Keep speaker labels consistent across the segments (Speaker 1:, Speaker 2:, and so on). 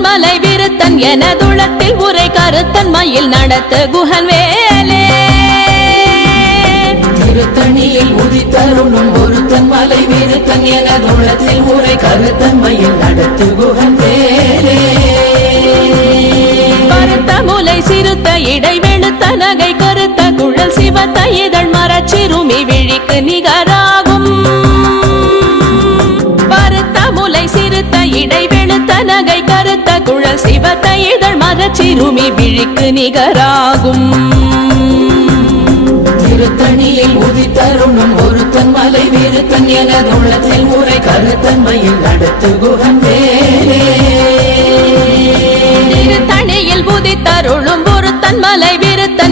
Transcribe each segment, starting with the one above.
Speaker 1: மலை விருத்தன் எனதுளத்தில் உரை கருத்தன் மயில் நடத்து குகன் வேலே.
Speaker 2: திருத்தணியில் உதித்தருளும் ஒருத்தன் மலை விருத்தன் என துளத்தில் உரை கருத்தன்மையில் நடத்து குகன் வேலே.
Speaker 1: பருத்த முலை சிறுத்த இடை வெளுத்த நகை கருத்த குழல் சிவத்த இதழ் மரச்சிறுமி விழிக்கு நிகராகும். பருத்த முலை சிறுத்த இடை வெளுத்த நகை கருத்த குழல் சிவத்த இதழ் மரச்சிறுமி விழிக்கு நிகராகும்.
Speaker 2: திருத்தணியில் உதித்தருளும் ஒருத்தன் மலை விருத்தன் என துளத்தில் உரை கருத்தன்மையில் நடத்து குகன் வேலே
Speaker 1: திருத்தணியில் புதித்தருளும் ஒருத்தன் மலை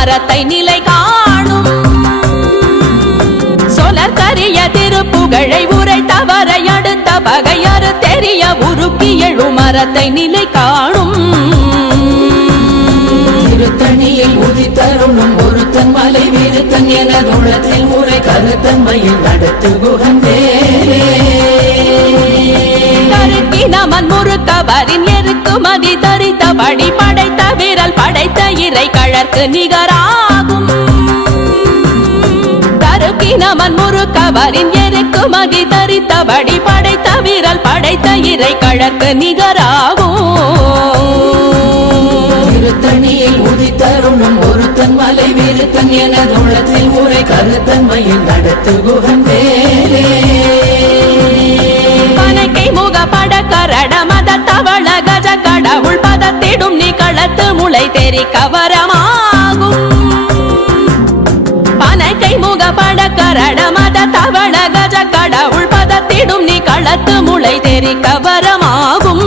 Speaker 1: மரத்தை நிலை காணும். சொலத்தறிய திருப்புகழை உரை தவற அடுத்த பகையறு தெரிய உருக்கி எழும் மரத்தை நிலை காணும்.
Speaker 2: திருத்தணியில் உதித்தருளும் ஒருத்தன் மலை விருத்தன் என துளத்தில் உரை கருத்தன்மையில் நடத்து வேலே
Speaker 1: கருக்கி நமன் முறுக்கவரின் எருக்கு மதி தரித்த படி படைத்த இறை கழற்கு நிகராகும். கருக்கி முறுக்கவரின் எருக்கு மகி தரித்தபடி படைத்த வீரல் படைத்த இறை கழற்கு நிகராகும்.
Speaker 2: திருத்தணியில் உதித்தருளும் ஒருத்தன் மலை விருத்தன் என உள்ளத்தில் உரை கருத்தன்மையில் நடத்து குகன் வேலே
Speaker 1: பதத்திடும் நீ களத்து முளை தெரி கவரமாகும். பனைக்கை முக பட கரட மத தவள கஜ கடவுள் பதத்திடும் நீ களத்து முளை தெரி கவரமாகும்.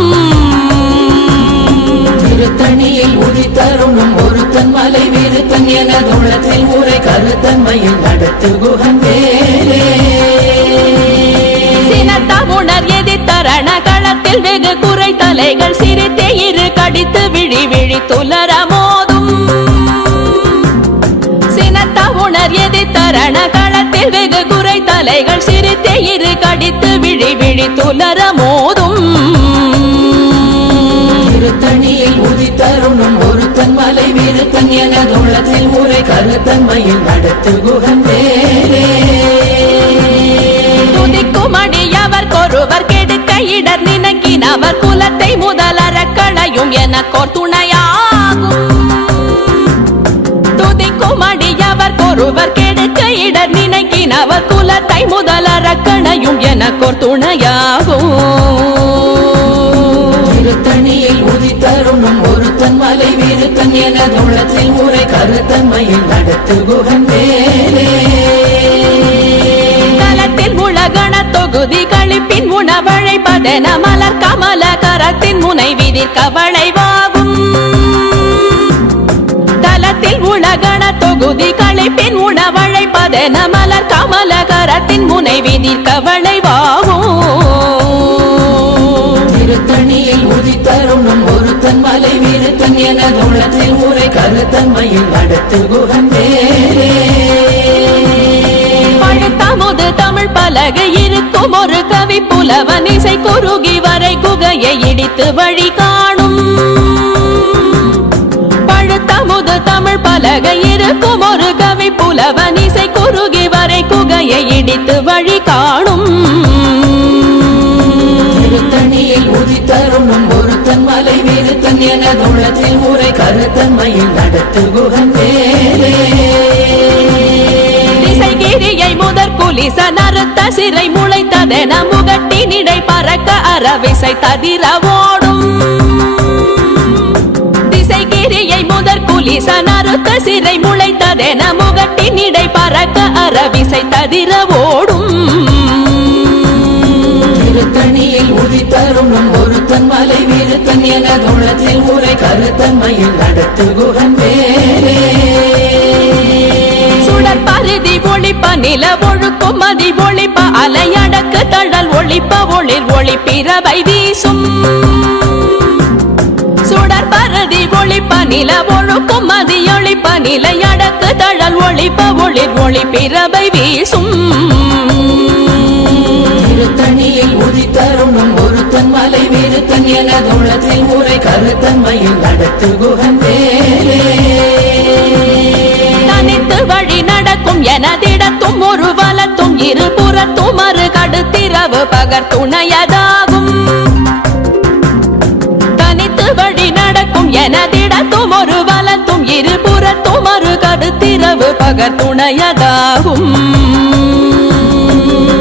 Speaker 2: திருத்தணியில் உதித்தருளும் ஒருத்தன் மலை விருத்தன் என துளத்தில் உரை கருத்தன்மையில் நடத்து குகன் வேலே
Speaker 1: சினத்தமுணர் எதிர்த்தரண களத்தில் வெகு குறை தலைகள் சிரித்தே இரு கடித்து விழி விழி துலர மோதும். சினத்த உணர் எதிர்த்தரண களத்தில் வெகு குறை தலைகள் சிரித்தே இரு கடித்து விழி விழி துலர மோதும்.
Speaker 2: திருத்தணியில் உதித்தருளும் ஒருத்தன் மலை விருத்தன் என துளத்தில் உரை கருத்தன்மையில் நடத்து வேலே
Speaker 1: துதிக்கும் அடியவர் கொருவர் கெடுக்க இடர் நினைக்கினவர் குலத்தை முதலற களையும் எனக்கோர் துணையாகும் துதிக்கும் அடியவர் கொருவர் கெடுக்க இடர் நினைக்கினவர் குலத்தை முதலற களையும் எனக்கோர் துணையாகும்
Speaker 2: திருத்தணியில் உதித்தருளும் ஒருத்தன் மலை விருத்தன் என துளத்தில் உரை கருத்தன்மையில் நடத்து குகன் வேலே
Speaker 1: உணவழைப்பதென மலர் கமல கரத்தின் முனை விதிர் கவளைவாகும். தலத்தில் உலகண தொகுதி களைப்பின் உணவழைப்பதன மலர் கமல கரத்தின் முனை விதிர் கவளைவாகும்.
Speaker 2: திருத்தணியில் உதித்தருளும் ஒருத்தன் மலை விருத்தன் என துளத்தில் உரை கருத்தன்மையில் அடுத்து குகன் வேலே
Speaker 1: பழுத்தமுது தமிழ் பலகை இருக்கும் ஒரு கவி புலவன் இசை குறுகி வரை குகையை இடித்து வழி காணும். பழுத்தமுது தமிழ் பலகை இருக்கும். ஒரு கவி புலவன் இசை குறுகி வரை குகையை இடித்து வழி காணும்.
Speaker 2: திருத்தணியில் உதித்தருளும் ஒருத்தன் மலை வீடு தன் என துளத்தில் உரை கருத்தன்மையில் நடத்து குகன்
Speaker 1: நறுத்த சிறை முளைத்ததென முகட்டினிடை பறக்க அறவிசை தவிர ஓடும். திசைகிரியை முதற் பழுத்த சிறை முளைத்ததென முகட்டின் இடை பறக்க அறவிசை தவிர ஓடும்.
Speaker 2: திருத்தணியில் உதித்தரும் ஒருத்தன் மலை வீருத்தன் என தோளத்தில் உரை கருத்தன் மயில் நடத்து குகன் வேலே
Speaker 1: சுடர் பருதி ஒளிப்ப நில ஒழுக்கும் மதி ஒளிப்ப அலையடக்கு தழல் ஒளிப்ப ஒளிர் ஒளி பிறவை வீசும். சுடர் பருதி ஒளிப்ப நில ஒழுக்கும் மதி ஒளிப்ப நிலையடக்கு தழல் ஒளிப்ப ஒளிர் ஒளி பிறவை வீசும்.
Speaker 2: திருத்தணியில் ஒரு தன் மலை வேறு தன் என தோளத்தில் உரை கருத்தன்மையில் நடத்து குகன்
Speaker 1: வலத்தும் இரு புறத்தும் மறு கடுத்திரவு பகர் துணையதாகும். தனித்து வழி நடக்கும் எனதிடத்தும் ஒரு வலத்தும் இரு புறத்தும் மறு கடுத்திரவு பகர் துணையதாகும்.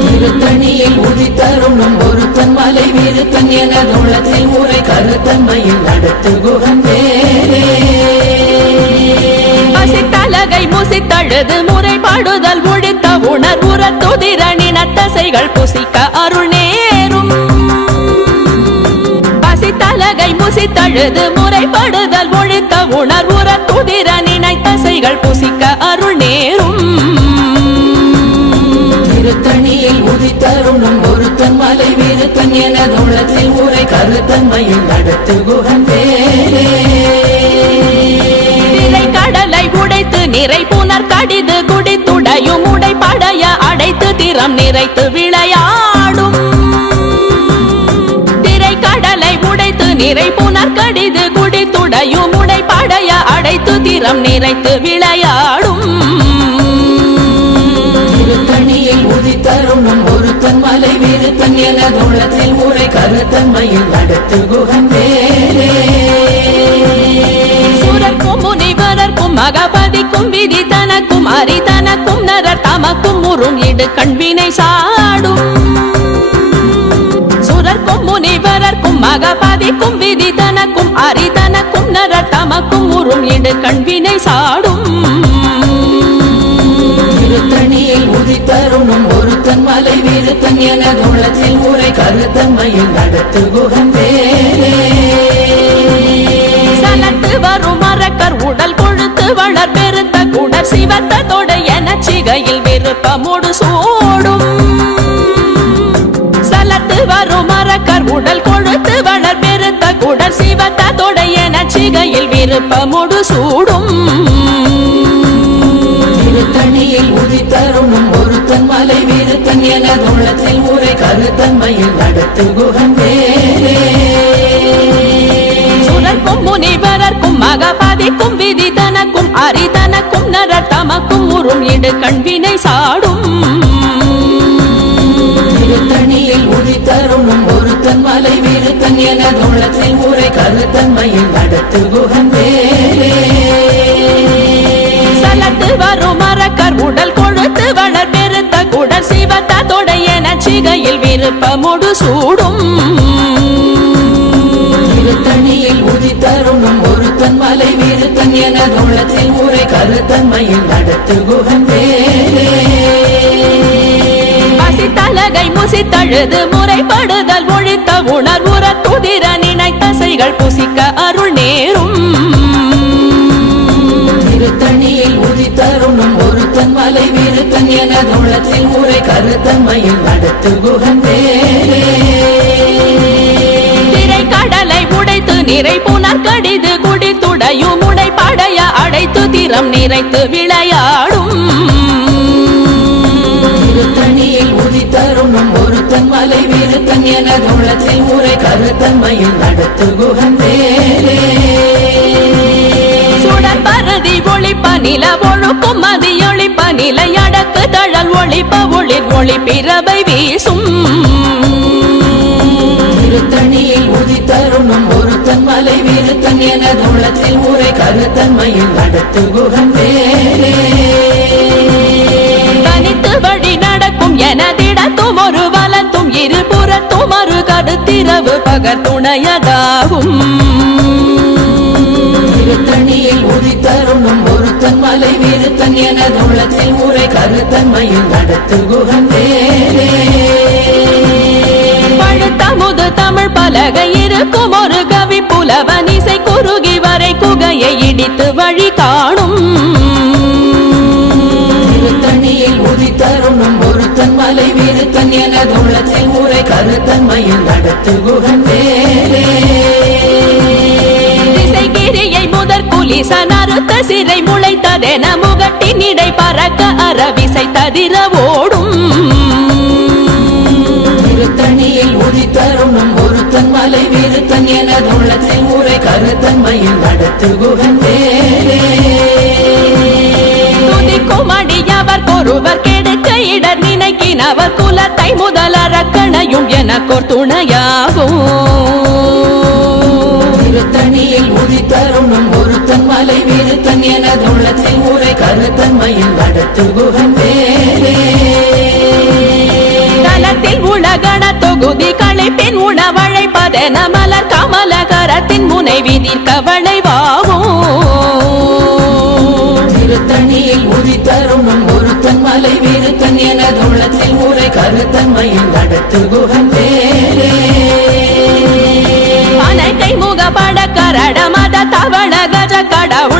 Speaker 2: திருத்தணியில் உதித்தரும் ஒருத்தன் மலை வீருத்தன் என தோளத்தில் உரை கருத்தன்மையில் நடத்து குகன் வேலே
Speaker 1: முசித்தழுது முறைப்பாடுதல் முடித்த உணர் உரத்துதிரணி நத்தசைகள் புசிக்க அருள் நேரும். பசித்தலகை முசித்தழுது முறைப்படுதல் ஒழித்த உணர் துதிர நினைத்தசைகள் புசிக்க அருள் நேரும்.
Speaker 2: திருத்தணியில் உதித்தரும் ஒருத்தன் மலை வீருத்தன் என உளத்தில் உரை கருத்தன்மையில் நடத்து குகன்
Speaker 1: உடைத்து நிறை புனர் கடிது குடித்துடையும் உடை படைய அடைத்து திறம் நிறைத்து விளையாடும். திரை கடலை உடைத்து நிறை புனர் கடிது குடித்துடையும் உடை படைய அடைத்து திறம் நிறைத்து விளையாடும்.
Speaker 2: திருத்தணியில் உதித்தரும் ஒருத்தன் மலை வீருத்தன் என தோளத்தில் உரை கருத்தன்மையில் நடத்த
Speaker 1: நரர் தமக்கும் உறும் இடு கண்வினை சாடும். சுரர்க்கும் முனிவரர்க்கும் மகபதிக்கும் விதி தனக்கும் அரி தனக்கும் நரர் தமக்கும் உறும் இடு கண்வினை சாடும்.
Speaker 2: திருத்தணியில் உதித்தரும் ஒருத்தன் மலை வீருத்தன் என தோளத்தில் உரை கருத்தன்மையில் நடத்து வேலே
Speaker 1: சலத்து வரும் மரக்கர் உடல் கொழுத்து வளர் பெருத்த குடர் சிவத்த தொடை என சிகையில் விருப்பமுடு சூடும். சலத்து வரும் மரக்கர் உடல் கொழுத்து வளர் பெருத்த குடர் சிவத்த தொடை என சிகையில் விருப்பமுடு சூடும்.
Speaker 2: திருத்தணியில் உதித்தரும் ஒருத்தன் மலை வீருத்தன் என தோளத்தில் உரை கருத்தன்மையில் நடத்து குகன் வேலே
Speaker 1: சுரர்க்கும் முனிவரர்க்கும் மகபதிக்கும் விதி தனக்கும் அரி தனக்கும் நரர் தமக்கும் உறும் இடு கண்வினை சாடும்.
Speaker 2: திருத்தணியில் உதித்தரும் ஒருத்தன் மலை வீருத்தன் என தோளத்தில் உரை கருத்தன்மையில் நடத்து குகன் வேலே
Speaker 1: சலத்து வரும் மரக்கர் உடல் கொழுத்து வளர் பெருத்த குடர் சிவத்த தொடை என சிகையில் விருப்பமுடு சூடும்.
Speaker 2: வீருத்தன் என தோளத்தில் உரை கருத்தன்மையில் நடத்து குகன் வேலே
Speaker 1: பசித்தலகை முசித்தழுது முறைப்படுதல் ஒழித்த உணர்வுற துதிர நினைத்தசைகள் புசிக்க அருள் நேரும்.
Speaker 2: திருத்தணியில் உதித்தரும் ஒருத்தன் மலை வீருத்தன் என தோளத்தில் உரை கருத்தன்மையில் நடத்து குகன் வேலே
Speaker 1: திரை கடலை உடைத்து நிறை புனர் கடிது குடித்துடையும் உடை படைய அடைத்து திறம் நிறைத்து விளையாடும்.
Speaker 2: திருத்தணியில் உதித்தரும் ஒருத்தன் மலை வீருத்தன் என தோளத்தில் உரை கருத்தன்மையில் நடத்து குகன் வேலே
Speaker 1: சுடர் பருதி ஒளிப்ப நில ஒழுக்கும் மதி ஒளிப்ப நிலை அடக்கு தழல் ஒளிப்ப ஒளிர் ஒளி பிறவை வீசும்.
Speaker 2: திருத்தணியில் உதித்தரும் ஒருத்தன் மலை வீருத்தன் என தோளத்தில் உரை கருத்தன்மையில் நடத்து குகன் வேலே
Speaker 1: தனித்து வழி நடக்கும் எனதிடத்தும் ஒரு வலத்தும் இரு புறத்தும் மறு கடுத்திரவு பகர் துணையதாகும்
Speaker 2: திருத்தணியில் உதித்தரும் ஒரு வீரத்தன் எனதுள்ளத்தில் ஊரை கருத்தன்மையில் நடத்து குகன் வேலே
Speaker 1: பழுத்தமுது தமிழ் பலகை இருக்கும் ஒரு இசை குறுகி வரை குகையை இடித்து வழி காணும்.
Speaker 2: திருத்தணியில் உதித்தருணும் ஒருத்தன் மலை வீரத்தன் எனதுள்ளத்தில் ஊரை கருத்தன்மையில் நடத்து குகன் வேலே
Speaker 1: திசைகிரியை முதற் குலிசன் அறுத்த சிறை முளைத்ததென முகட்டின் இடை பறக்க அறவிசை ததிர
Speaker 2: எனதுள்ளத்தில் ஊரை கருத்தன்மையில் நடத்து குகன் வேலே
Speaker 1: துதிக்கும் அடியவர் கொருவர் கெடுக்க இடர் நினைக்கினவர் குலத்தை முதல் அரக்கணையும் எனக்கோர் துணையாகும்
Speaker 2: திருத்தணியில் உதித்தருணும் ஒருத்தன் மலை வீரத்தன் எனதுள்ளத்தில் ஊரை கருத்தன்மையில் நடத்து குகன் வேலே
Speaker 1: தலத்தில் உலகண தொகுதி களைப்பின் உணவழைப்பதென மலர் கமலகரத்தின் முனைவி நிற்கவளைவாகும்
Speaker 2: திருத்தணியில் உதித்தருணும் ஒருத்தன் மலை வீரத்தன் எனதுள்ளத்தில் ஊரை கருத்தன்மையில் நடத்து குகன் வேலே
Speaker 1: அனைத்தை முகப்பட கரட மத தவள கஜ கடவுள்